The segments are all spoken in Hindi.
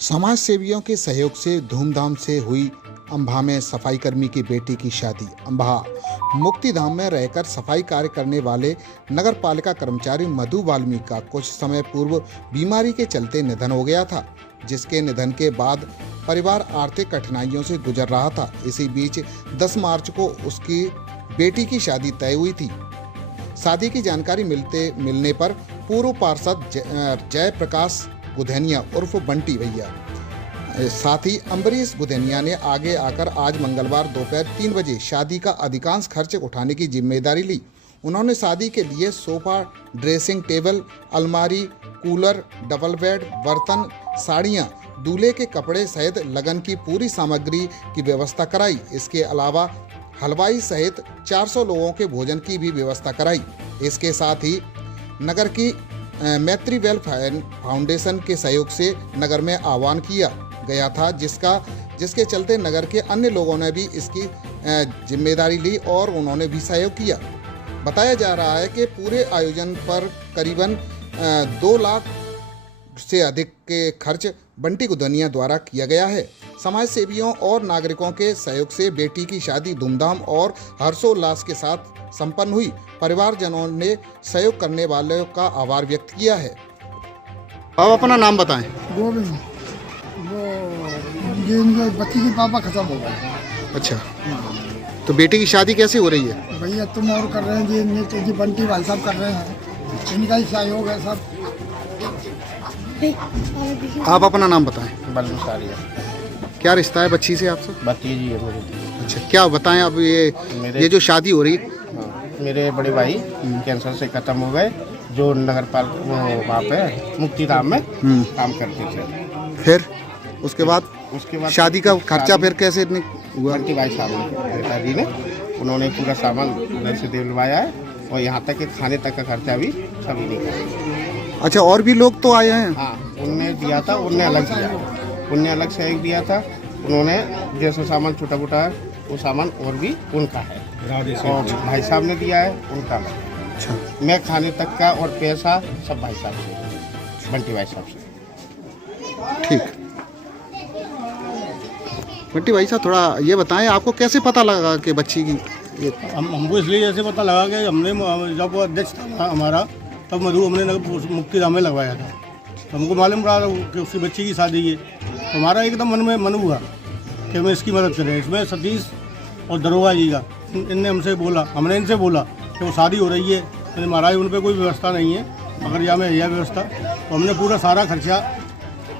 समाज सेवियों के सहयोग से धूमधाम से हुई अम्भा में सफाई कर्मी की बेटी की शादी। अम्भा मुक्तिधाम में रहकर सफाई कार्य करने वाले नगर पालिका कर्मचारी मधु वाल्मीकि का कुछ समय पूर्व बीमारी के चलते निधन हो गया था, जिसके निधन के बाद परिवार आर्थिक कठिनाइयों से गुजर रहा था। इसी बीच 10 मार्च को उसकी बेटी की शादी तय हुई थी। शादी की जानकारी मिलने पर पूर्व पार्षद जयप्रकाश गुधेनिया उर्फ बंटी भैया, साथ ही अम्बरीश गुधेनिया ने आगे आकर आज मंगलवार दोपहर 3 बजे शादी का अधिकांश खर्च उठाने की जिम्मेदारी ली। उन्होंने शादी के लिए सोफा, ड्रेसिंग टेबल, अलमारी, कूलर, डबल बेड, बर्तन, साड़ियां, दूल्हे के कपड़े सहित लगन की पूरी सामग्री की व्यवस्था कराई। इसके अलावा हलवाई सहित 400 लोगों के भोजन की भी व्यवस्था कराई। इसके साथ ही नगर की मैत्री वेल फाउंडेशन के सहयोग से नगर में आह्वान किया गया था, जिसके चलते नगर के अन्य लोगों ने भी इसकी जिम्मेदारी ली और उन्होंने भी सहयोग किया। बताया जा रहा है कि पूरे आयोजन पर करीबन 2 लाख से अधिक के खर्च बंटी गुधेनिया द्वारा किया गया है। समाज सेवियों और नागरिकों के सहयोग से बेटी की शादी धूमधाम और हर्षोल्लास के साथ संपन्न हुई। परिवारजनों ने सहयोग करने वालों का आभार व्यक्त किया है। आप अपना नाम बताएं। गोविंद, वो ये बच्ची की पापा खत्म हो गए। अच्छा, तो बेटी की शादी कैसे हो रही है? भैया तुम और कर रहे हैं जी बंटी भाई साहब कर रहे हैं, इनका ही सहयोग है सब। आप अपना नाम बताएं। बल्लू सारिया। क्या रिश्ता है बच्ची से आपसे? भतीजी है मेरी। अच्छा, क्या बताएं अब ये जो शादी हो रही है? मेरे बड़े भाई कैंसर से खत्म हो गए, जो नगर पालिका वो वहाँ पे मुक्तिधाम में काम करते थे। फिर उसके बाद शादी का खर्चा फिर कैसे हुआ? बंटी भाई साहब ने, पिताजी ने, उन्होंने पूरा सामान उधर से दिलवाया है और यहाँ तक कि खाने तक का खर्चा भी सभी ने किया। अच्छा, और भी लोग तो आए हैं? हाँ, उनने दिया था, उनने अलग दिया, उनने अलग सहयोग दिया था। उन्होंने जैसे सामान छोटा मोटा है वो सामान और भी उनका है और भाई साहब ने दिया है उनका है। अच्छा, मैं खाने तक का और पैसा सब भाई साहब से, बंटी भाई साहब से। ठीक। बंटी भाई साहब, थोड़ा ये बताएं, आपको कैसे पता लगा कि बच्ची की हमको इसलिए ऐसे पता लगा कि हमने जब वो अध्यक्ष था हमारा, तब मधु हमने मुक्तिधाम में लगवाया था। हमको मालूम रहा कि उसकी बच्ची की शादी है, तो हमारा एकदम मन हुआ कि हमें इसकी मदद करें। इसमें सतीश और दरोगा जी का इनने हमसे बोला, हमने इनसे बोला कि वो शादी हो रही है, मैंने महाराज उन पर कोई व्यवस्था नहीं है, अगर यहाँ में यह व्यवस्था, तो हमने पूरा सारा खर्चा,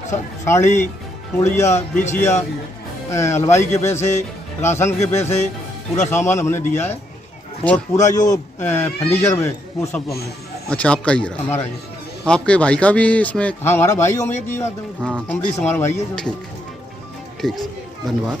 साड़ी, तोड़िया, बिछिया, हलवाई के पैसे, राशन के पैसे, पूरा सामान हमने दिया है। और पूरा जो फर्नीचर है वो सब हमने दिया। अच्छा, आपका ही रहा? हमारा ये। आपके भाई का भी इसमें? हाँ, हमारा भाई हो, मैं की बात है। हाँ, अम्बरीश हमारा भाई है। ठीक, धन्यवाद।